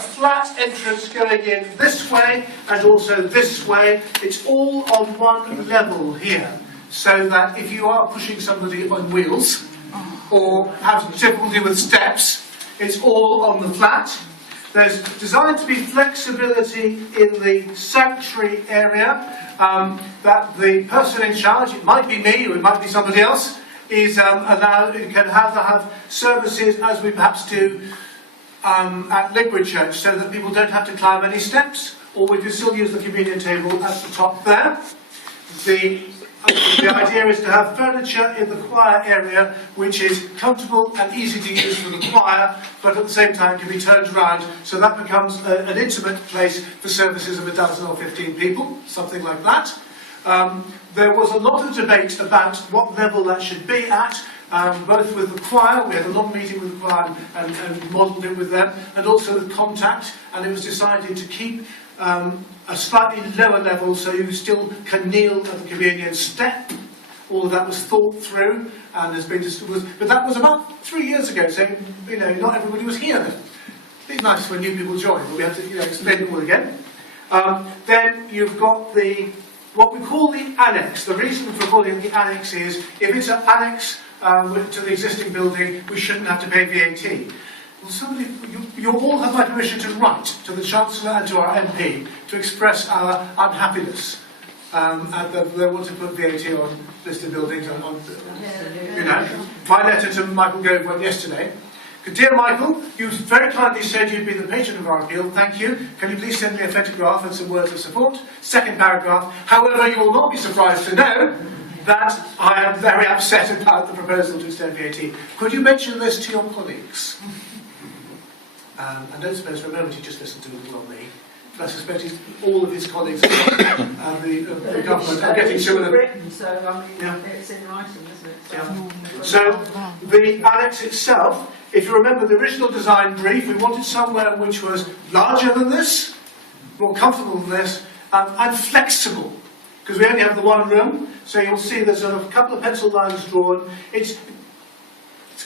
flat entrance going in this way and also this way. It's all on one level here, so that if you are pushing somebody on wheels or have difficulty with steps, it's all on the flat. There's designed to be flexibility in the sanctuary area, that the person in charge, it might be me or it might be somebody else, is allowed, can have services as we perhaps do at Liquid Church, so that people don't have to climb any steps, or we can still use the communion table at the top there. The idea is to have furniture in the choir area which is comfortable and easy to use for the choir, but at the same time can be turned around, so that becomes an intimate place for services of 12 or 15 people, something like that. There was a lot of debate about what level that should be at, both with the choir. We had a long meeting with the choir and modelled it with them, and also with Contact, and it was decided to keep a slightly lower level so you still can kneel at the communion step. All of that was thought through, and has been but that was about 3 years ago, so not everybody was here then. It's nice when new people join, but we have to explain it all again. Then you've got what we call the annex. The reason for calling it the annex is, if it's an annex to the existing building, we shouldn't have to pay VAT. Well, you all have my permission to write to the Chancellor and to our MP to express our unhappiness. And they want to put VAT on listed buildings. My letter to Michael Gove went yesterday. Dear Michael, you very kindly said you'd be the patron of our appeal. Thank you. Can you please send me a photograph and some words of support? Second paragraph. However, you will not be surprised to know that I am very upset about the proposal to extend VAT. Could you mention this to your colleagues? I don't suppose for a moment he just listened to it on me. But I suspect all of his colleagues and the government are getting similar. So, it's in writing, isn't it? So the annex itself, if you remember the original design brief, we wanted somewhere which was larger than this, more comfortable than this, and flexible. Because we only have the one room, so you'll see there's a couple of pencil lines drawn. It's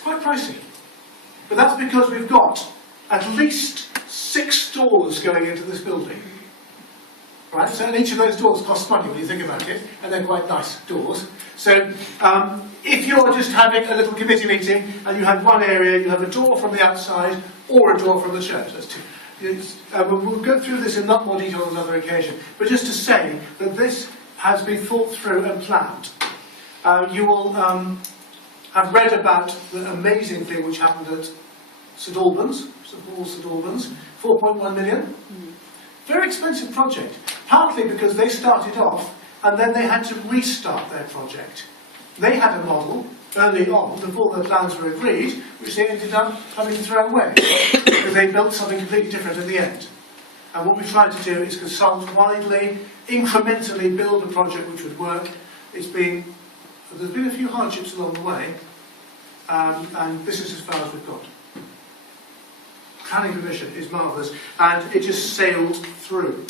quite pricey. But that's because we've got at least 6 doors going into this building. Right? So and each of those doors costs money when you think about it, and they're quite nice doors. So if you're just having a little committee meeting and you have one area, you have a door from the outside or a door from the church. That's two. We'll go through this in not more detail on another occasion, but just to say that this has been thought through and planned. You will have read about the amazing thing which happened at St Albans, St Albans, 4.1 million. Very expensive project, partly because they started off and then they had to restart their project. They had a model early on, before the plans were agreed, which they ended up having to throw away, because they built something completely different in the end. And what we tried to do is consult widely, incrementally build a project which would work. There's been a few hardships along the way, and this is as far as we've got. Planning permission is marvellous, and it just sailed through.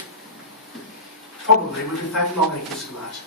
Probably we could thank lawmakers for that.